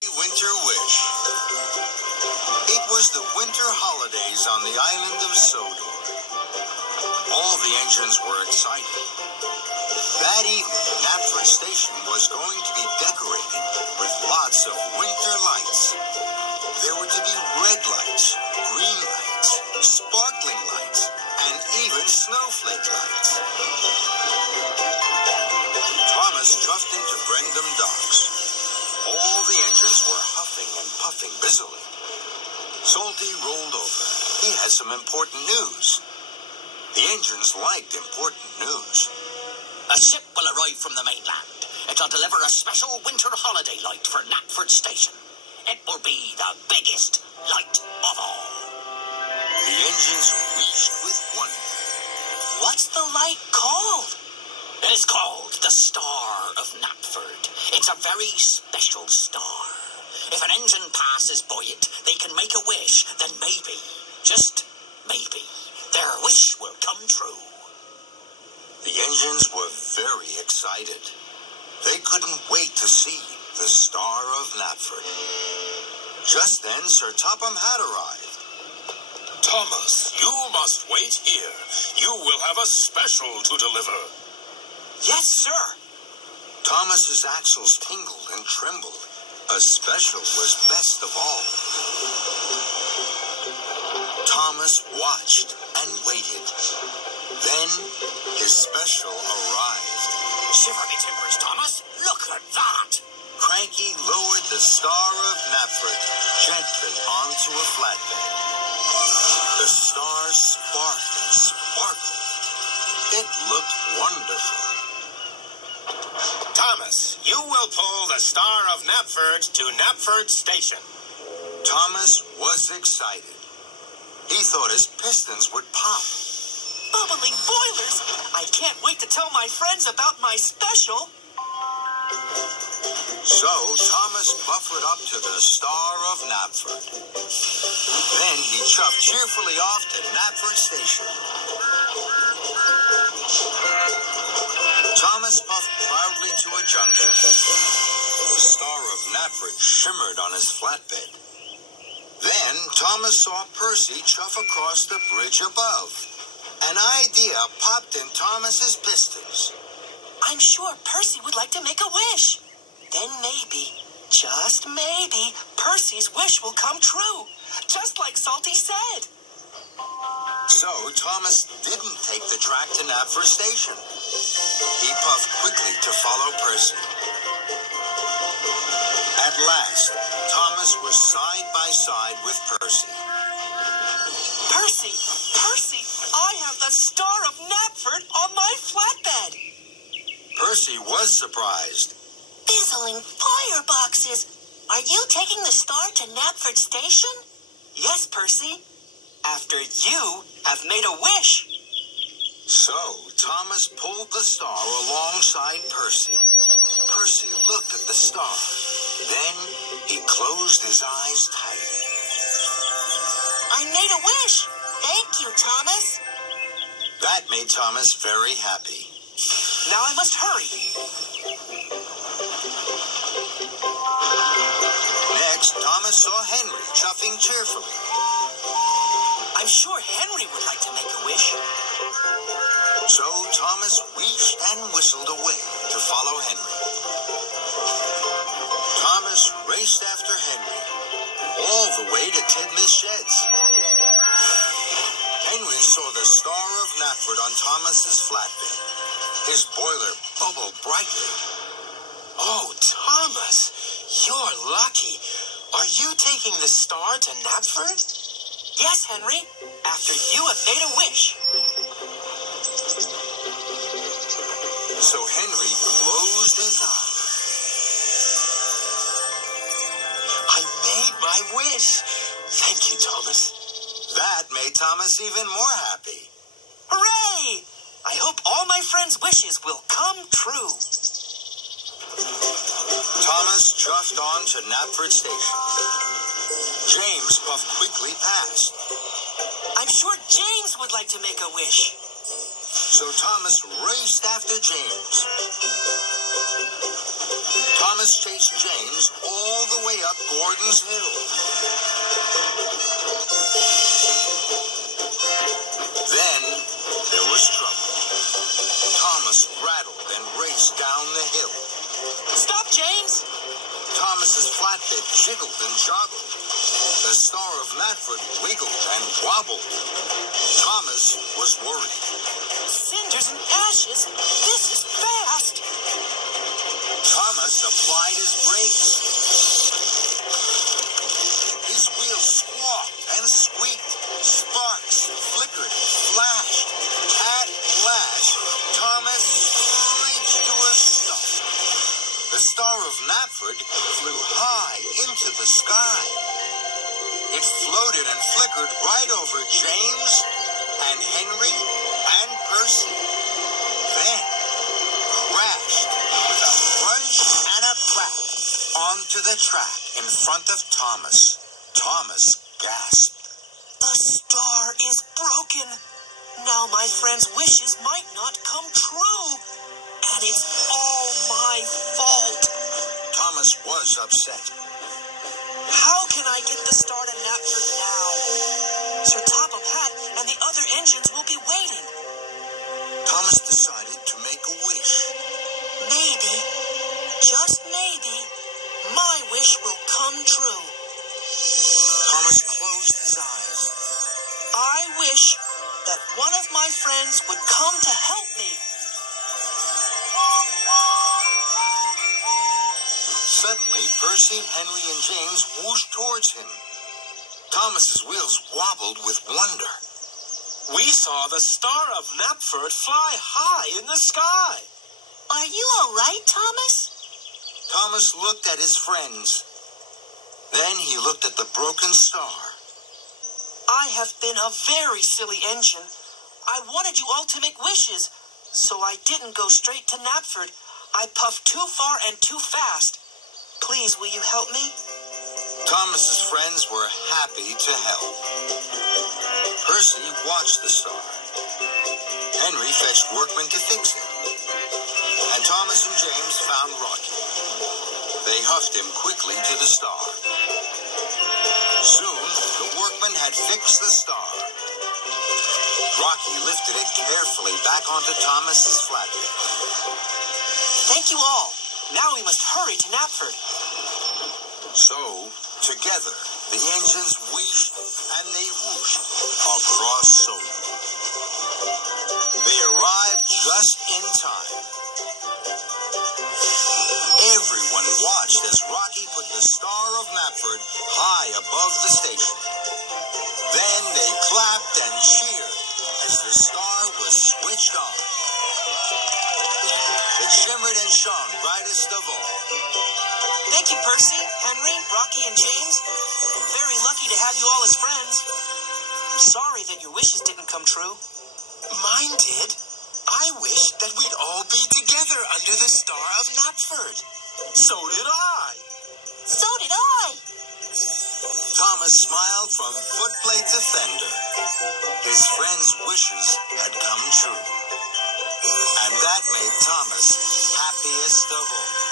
Winter Wish. It was the winter holidays on the island of Sodor. All the engines were excited. That evening, Knapford Station was going to be decorated with lots of winter lights. There were to be red lights, green lights, sparkling lights, and even snowflake lights. Thomas chuffed into Brendam Docks. All the engines were huffing and puffing busily. Salty rolled over. He had some important news. The engines liked important news. A ship will arrive from the mainland. It'll deliver a special winter holiday light for Knapford Station. It will be the biggest light of all. The engines wheezed with wonder. What's the light called? It is called the Star of Knapford. It's a very special star. If an engine passes by it, they can make a wish. Then maybe, just maybe, their wish will come true. The engines were very excited. They couldn't wait to see the Star of Knapford. Just then, Sir Topham had arrived. Thomas, you must wait here. You will have a special to deliver. Yes, sir. Thomas's axles tingled and trembled. A special was best of all. Thomas watched and waited. Then his special arrived. Shiver me timbers, Thomas. Look at that. Cranky lowered the Star of Knapford gently onto a flatbed. The star sparked and sparkled. It looked wonderful. Thomas, you will pull the Star of Knapford to Knapford Station. Thomas was excited. He thought his pistons would pop. Bubbling boilers. I can't wait to tell my friends about my special. So Thomas buffered up to the Star of Knapford. Then he chuffed cheerfully off to Knapford Station. Thomas puffed proudly to a junction. The Star of Knapford shimmered on his flatbed. Then Thomas saw Percy chuff across the bridge above. An idea popped in Thomas's pistons. I'm sure Percy would like to make a wish. Then maybe, just maybe, Percy's wish will come true. Just like Salty said. So Thomas didn't take the track to Knapford Station. He puffed quickly to follow Percy. At last, Thomas was side by side with Percy. Percy, I have the Star of Knapford on my flatbed. Percy was surprised. Fizzling fireboxes. Are you taking the star to Knapford Station? Yes, Percy. After you have made a wish. So Thomas pulled the star alongside Percy. Percy looked at the star. Then he closed his eyes tight. I made a wish. Thank you, Thomas. That made Thomas very happy. Now I must hurry. Next, Thomas saw Henry chuffing cheerfully. I'm sure Henry would like to make a wish. So Thomas wheezed and whistled away to follow Henry. Thomas raced after Henry, all the way to Tidmouth Sheds. Henry saw the Star of Knapford on Thomas's flatbed. His boiler bubbled brightly. Oh, Thomas, you're lucky. Are you taking the Star to Knapford? Yes, Henry. After you have made a wish. So Henry closed his eyes. I made my wish. Thank you, Thomas. That made Thomas even more happy. Hooray! I hope all my friends' wishes will come true. Thomas chuffed on to Knapford Station. James puffed quickly past. I'm sure James would like to make a wish. So Thomas raced after James. Thomas chased James all the way up Gordon's Hill. Then there was trouble. Thomas rattled and raced down the hill. Stop, James! Thomas's flatbed jiggled and joggled. The Star of Knapford wiggled and wobbled. Thomas was worried. Cinders and ashes? This is fast! Thomas applied his brakes. His wheels squawked and squeaked. Sparks flickered and flashed. At last, Thomas screeched to a stop. The Star of Knapford flew high into the sky. It floated and flickered right over James and Henry and Percy. Then crashed with a crunch and a crack onto the track in front of Thomas. Thomas gasped. The star is broken. Now my friend's wishes might not come true. And it's all my fault. Thomas was upset. How can I get the star to Knapford now? Sir Top of Hat and the other engines will be waiting. Thomas decided to make a wish. Maybe, just maybe, my wish will come true. Thomas closed his eyes. I wish that one of my friends would come to help me. Suddenly, Percy, Henry, and James whooshed towards him. Thomas's wheels wobbled with wonder. We saw the Star of Knapford fly high in the sky. Are you all right, Thomas? Thomas looked at his friends. Then he looked at the broken star. I have been a very silly engine. I wanted you all to make wishes, so I didn't go straight to Knapford. I puffed too far and too fast. Please, will you help me? Thomas's friends were happy to help. Percy watched the star. Henry fetched workmen to fix it. And Thomas and James found Rocky. They huffed him quickly to the star. Soon, the workmen had fixed the star. Rocky lifted it carefully back onto Thomas's flatbed. Thank you all. Now we must hurry to Knapford. So, together, the engines wheezed and they whooshed across Solon. They arrived just in time. Everyone watched as Rocky put the Star of Knapford high above the station. Then they clapped and cheered as the star was switched on. It shimmered and shone brightest of all. Thank you, Percy, Henry, Rocky, and James. Very lucky to have you all as friends. I'm sorry that your wishes didn't come true. Mine did. I wish that we'd all be together under the Star of Knapford. So did I. So did I. Thomas smiled from footplate to fender. His friends' wishes had come true. And that made Thomas happiest of all.